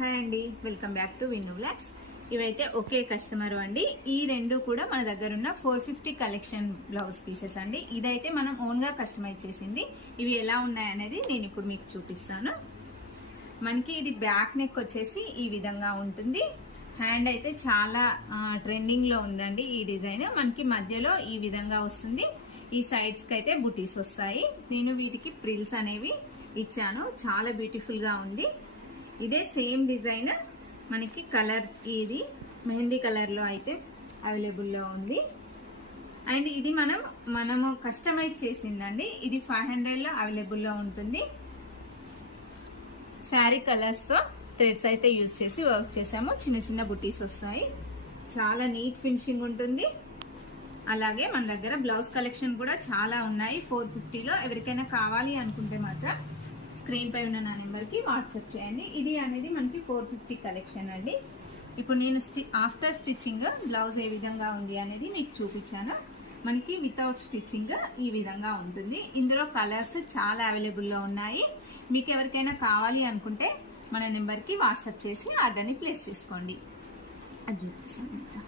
Hi అండి, welcome back to Vinnu blogs. ఇవైతే ఒకే కస్టమర్ అండి. ఈ రెండు కూడా మన దగ్గర ఉన్న 450 కలెక్షన్ బ్లౌజ్ పీసెస్ అండి. ఇదైతే మనం ఓన్గా కస్టమైజ్ చేసింది. ఇవి ఎలా ఉన్నాయనేది నేను ఇప్పుడు మీకు చూపిస్తాను. మనకి ఇది బ్యాక్ నెక్ వచ్చేసి ఈ విధంగా ఉంటుంది. హ్యాండ్ అయితే చాలా ట్రెండింగ్లో ఉందండి. ఈ డిజైన్ మనకి మధ్యలో ఈ విధంగా వస్తుంది. ఈ సైడ్స్కి అయితే బుటీస్ వస్తాయి. నేను వీటికి ప్రిల్స్ అనేవి ఇచ్చాను. చాలా బ్యూటిఫుల్గా ఉంది. ఇదే సేమ్ డిజైన్ మనకి కలర్ ఇది మెహందీ కలర్లో అయితే అవైలబుల్లో ఉంది. అండ్ ఇది మనము కస్టమైజ్ చేసిందండి. ఇది 500లో అవైలబుల్లో ఉంటుంది. శారీ కలర్స్తో థ్రెడ్స్ అయితే యూజ్ చేసి వర్క్ చేసాము. చిన్న చిన్న బుటీస్ వస్తాయి. చాలా నీట్ ఫినిషింగ్ ఉంటుంది. అలాగే మన దగ్గర బ్లౌజ్ కలెక్షన్ కూడా చాలా ఉన్నాయి 450లో. ఎవరికైనా కావాలి అనుకుంటే మాత్రం స్క్రీన్ పై ఉన్న నా నెంబర్కి వాట్సాప్ చేయండి. ఇది అనేది మనకి 450 కలెక్షన్ అండి. ఇప్పుడు నేను ఆఫ్టర్ స్టిచ్చింగ్ బ్లౌజ్ ఏ విధంగా ఉంది అనేది మీకు చూపించాను. మనకి వితౌట్ స్టిచ్చింగ్ ఈ విధంగా ఉంటుంది. ఇందులో కలర్స్ చాలా అవైలబుల్లో ఉన్నాయి. మీకు ఎవరికైనా కావాలి అనుకుంటే మన నెంబర్కి వాట్సాప్ చేసి ఆర్డర్ని ప్లేస్ చేసుకోండి. అది చూపిస్తాను.